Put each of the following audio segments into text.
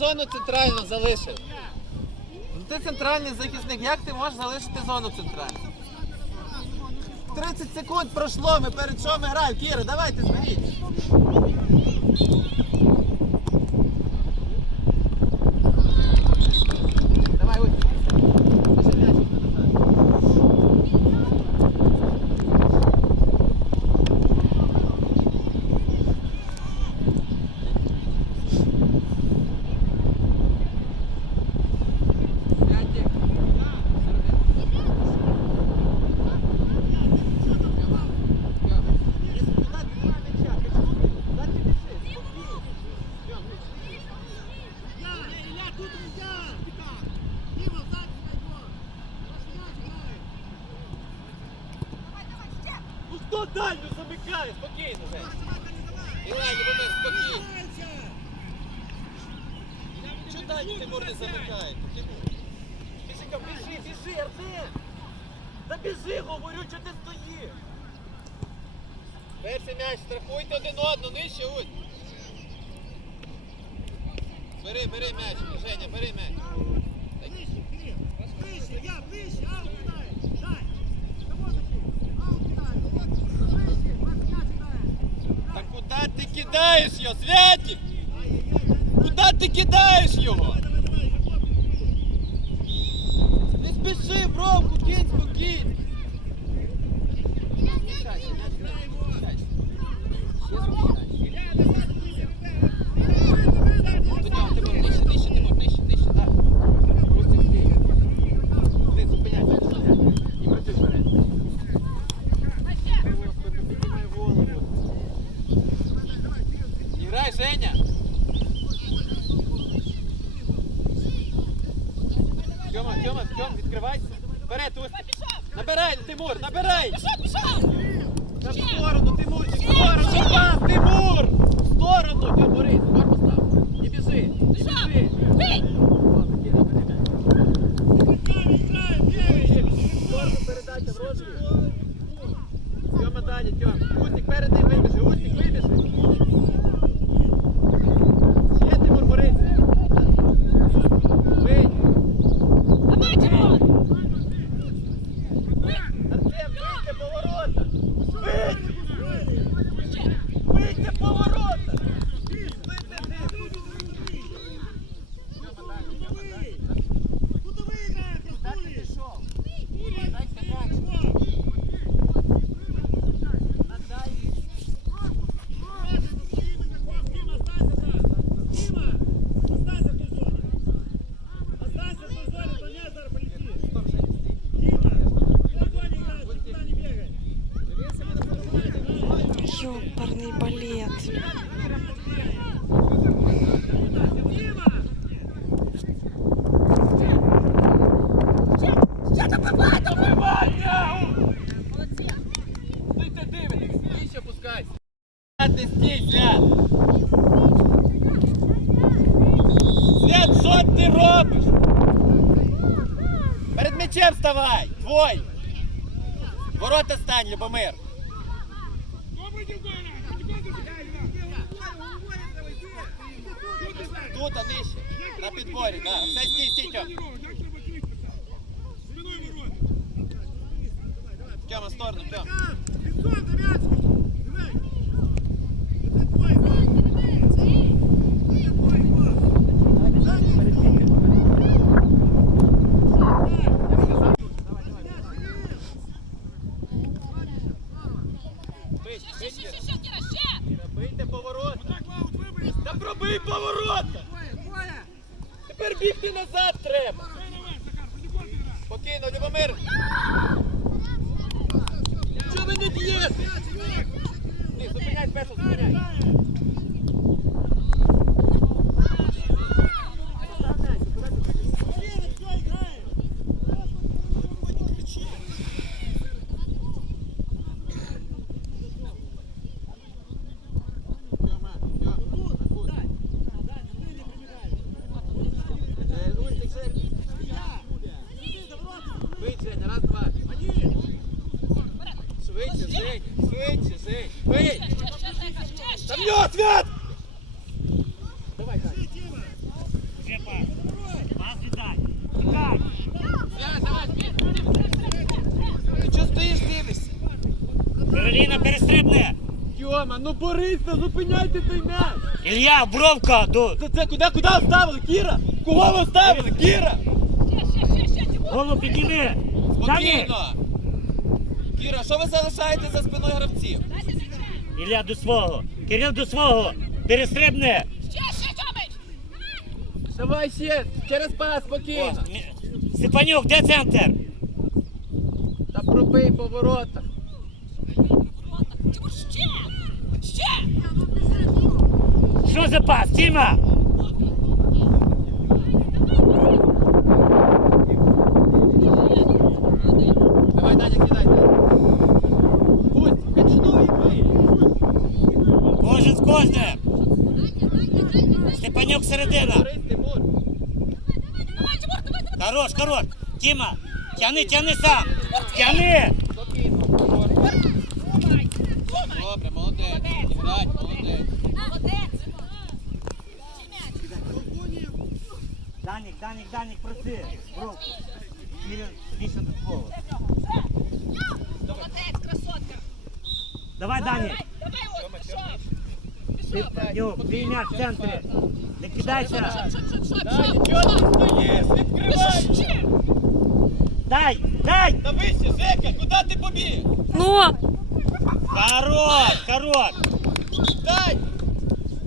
зону центральну залишив. Ну ти центральний захисник, як ти можеш залишити зону центральну? 30 секунд пройшло, ми перед що ми? Кіра, давайте зберіть. Давай, ось. Пішли м'ячик назад. Сядьте. Ну хто дальню замикає? Спокійно, Жень. Ілай, Любомир, спокійно. Чого дальню Тимур не замикає? Біжи, біжи, біжи, Артем! Та говорю, чого ти стоїш? Перший м'яч, страхуйте один одного, нижче Бери, бери м'яч, Женя, бери м'яч. Так, Вище, я, вище, аут кидає. Дай. Вище, м'яч кидає. Та куди ти кидаєш його, Святик? Куди ти кидаєш його? Не спіши, Бромку, кинь спокійно. Спішайся, м'яч не спішайся. Ще спішайся. До нього, Тимур, нижче, нижче, Тимур, нижче, нижче, так. Рустик, стій. Ти зупиняйся, зупиняйся. І працюй вперед. Господи, піднімай голову. Играй, Женя! Тьома, Тьома, Тьом, відкривайся. Вперед, ось. Набирай, Тимур, набирай! Та в сторону, Тимурчик, в сторону, пас, Тимур! В сторону, Тьом, Тимур постав. Не біжи, не біжи. Передача в розмір. Тьома далі, Тьом. Устик перед ним вибіжи, Свят. Свят, що ти робиш? Перед м'ячем вставай, твой. Ворота стань, Любомир. Тут, а нижче. На підборі, да. Все, стій, стій, Тьом. Тьома, в сторону, Тьом. Жень! Свят, давай, Свят. Ти чого стоїш. Кароліна перестрибне! Ну борися, зупиняйте той м'яч! Ілля, бровка! До... Це, це куди, куди оставили, Кіра? Кого ви оставили, Кіра? Голову підніми! Дані! Спокійно! Кіра, що ви залишаєте за спиною гравців? Ілля до свого! Кирил до свого! Перестрибне! Давай ще, через пас, спокійно. Степанюк, де центр? Та пробий по воротах. Що за пас? Тіма! Давай, Даня, кидай. Пусть, качнуй і бий. Кожен з кожним! Степанюк середина! Хорош, хорош! Тіма! Тяни, тяни сам! Тяни! Добре, молодець. Грать, молодець. Данік, Данік, Данік, проси! Більше до свого! Давай, Данік! М'яч в центрі! Не кидайся! Відкривай! Дай! Дай! Та вище, Жека, куди ти побіг? Ну, Хорош! Хорош! Дай!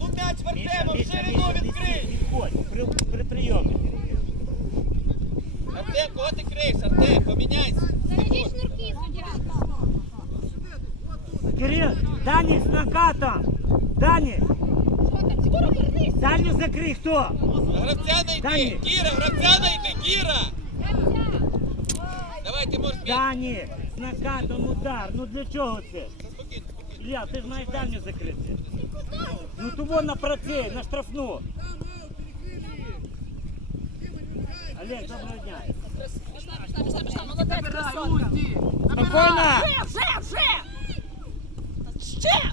Ну м'яч в Артема, в ширину відкрий! відходь, при, при прийомі. Артем, кого ти криєш? Артем, поміняйся. Кирил, Дані з накатом! Дані! Даню закрий хто? Гравця найди! Дані. Кіра, гравця найди! Кіра! Давай, Тимур, збій. Дані! З накатом удар! Ну для чого це? Спокійно, спокійно. Ілля, ти ж маєш Даню закрити. Ну то вон на праці, на штрафну. Олег, доброго дня. Спокійно! Відкривайтеся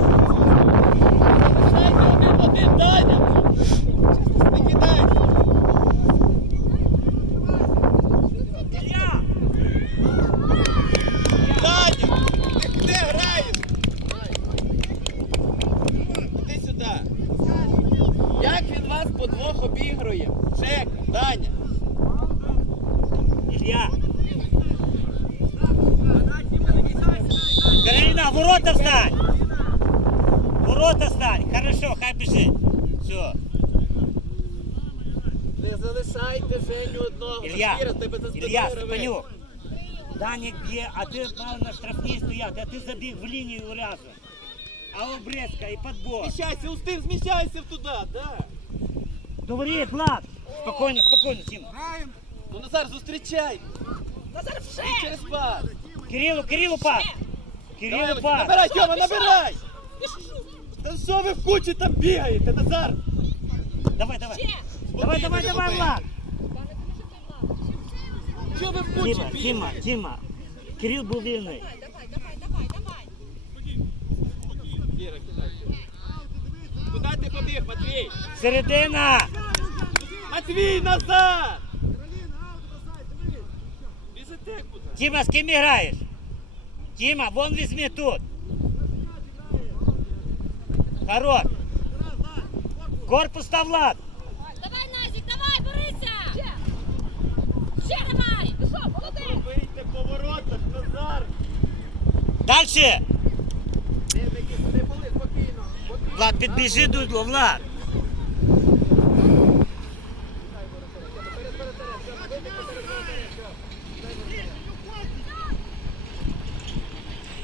ворота встань! Ворота встань! Хорошо, хай біжить. Все. Не залишайте Женю одного. Ілля, Кіра, тебе за спиною Ілля, реве. Степанюк. Данік б'є, а ти мав на штрафній стояти, а ти забіг в лінію разом. А обрезка і подбор. Зміщайся, устив, зміщайся туди, да. Говори, Влад. Спокійно, спокійно, Тім. Ну Назар, зустрічай. Назар вже. І через пас. Кирилу, Кирилу пас. Давай, пас. Набирай, Тьома, набирай. Та що ви в кучі там бігаєте, Назар? Давай, давай. Давай, давай, давай, Влад. Що ви в кучі Тіма, бігаєте? Тіма, Тіма. Кирил був вільний. Кіра, кидай. Куди ти побіг, Матвій? Середина. Матвій, назад! Біжите куди? Тіма, з ким граєш? Тіма, вон візьми тут. Хорош. Корпус та Влад. Давай, Назік, давай, борися! Ще! Ще давай! Ти що, молодець! Вийте по воротах, Назар! Дальше. Дивники, не були, спокійно. спокійно. Влад, підбіжи до Влад.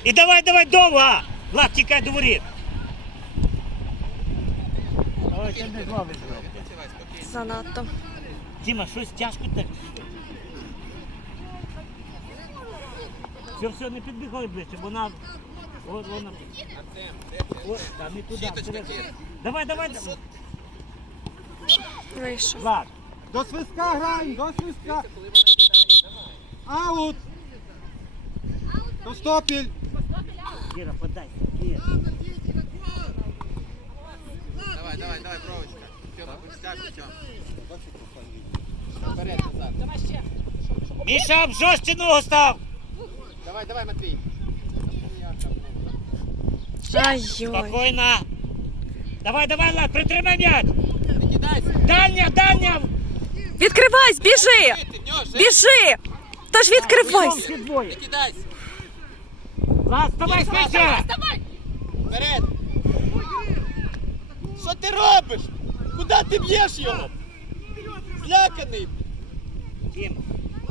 І давай, давай довго. Влад, тікай до воріт. Ой, це не зловиш. Занадто. Тіма, щось тяжко так. Все, все, не підбігай ближче, бо вона... От вона... От, там не туди. Вперед. Давай, давай, давай. Вийшов. Влад, До свистка граємо, до свистка. Аут. До стопіль. Кіра, подай. Кіра. Давай, давай, давай, бровочка. Вискакуй, Тьома. Вперед, назад. Давай ще. Міша, об жорстче ногу став! Давай, давай, Матвій. Ай-ой. Спокійно! Давай, давай, Влад, притримай м'яч! Не кидайся. Дальня, дальня! Відкривайся, біжи! Біжи! Тож відкривайся! Не кидайся. Влад, вставай швидше! Давай. Вперед. Що ти робиш? Куди ти б'єш його? Зляканий. Тім,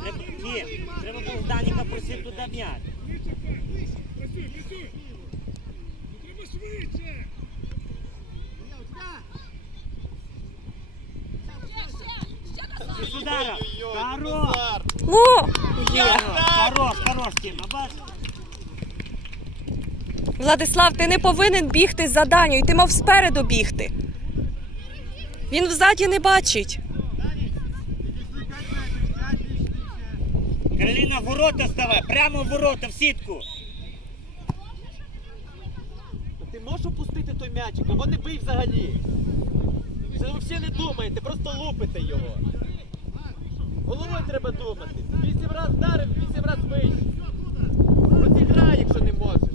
треба, Тім, треба було Даніка просити туди м'яч. Судара! Ой-ой-ой, Хорош! Хорош, хорош, Тім, а бач? Владислав, ти не повинен бігти за Даню, ти мав спереду бігти. Він взаді не бачить. Кароліна, ворота ставай, прямо в ворота, в сітку. Ти можеш опустити той м'ячик, або не бий взагалі. Це ви всі не думаєте, просто лупите його. Головою треба думати. Вісім раз вдарив, вісім раз бий. Розіграй, якщо не можеш.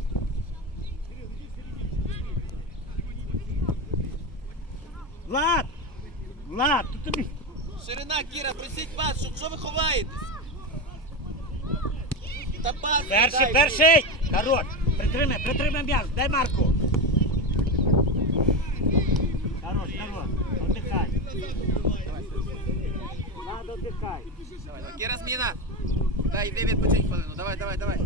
Влад! Влад, тут тобі. Ширина, Кіра, просіть вас, що, що ви ховаєтесь? Та пас Перший, дай. перший! Хорош! Притримай, притримай м'яч, дай Марку. Хорош, хорош, отдихай. Влад, отдихай. Давай. Кіра, зміна. Дай, йди відпочинь хвилину. Давай, давай, давай.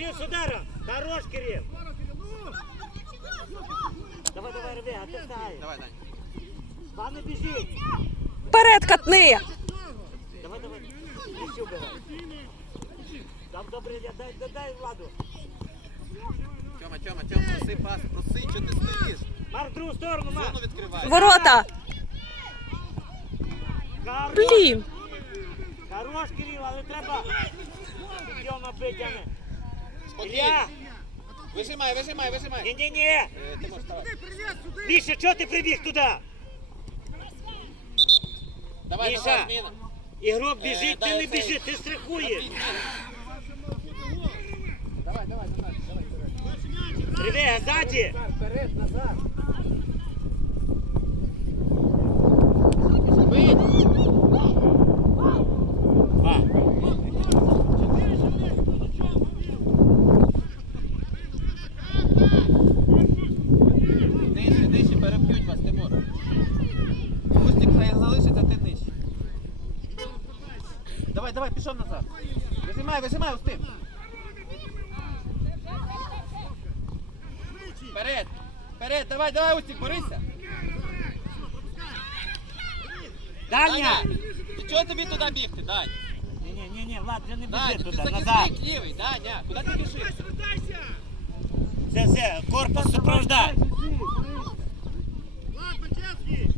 Кирилл с ударом! Хорош, Кирилл! Давай, давай, рви, отдыхай! Давай, Дань. Пане біжи! Вперед катни! Давай, давай! Еще убивай! Дам добре, я дай, дай, дай Владу! Тьома, Тьома, Тьома, проси пас, проси, що ти стоїш? Марк, в другу сторону, Марк! Зону відкривай. Ворота! Хорош! Блін! Хорош, Кирилл, але треба! Тьома витягне! Спокійно. Ілля! Вижимай, вижимай, вижимай. Ні-ні-ні! Е, Ти можеш ставати. Міша, чого ти прибіг туди? Давай, Міша. давай, зміна. Ігрок Е, біжить, ти дай не цей. ты ти страхуєш. Давай, давай, давай, вперед. Приве, ззаді. Вперед, назад. вижимай, вижимай, Устин. Вперед! Вперед, давай, давай, Устик, борися! Даня! Ти чого тобі туди бігти, Дань? Ні-ні-ні, Влад, вже не біжи Даня, ти туди, назад. захисник лівий, Даня, куди ти біжиш? Все, все, корпус супровождай. Влад, Бачевський!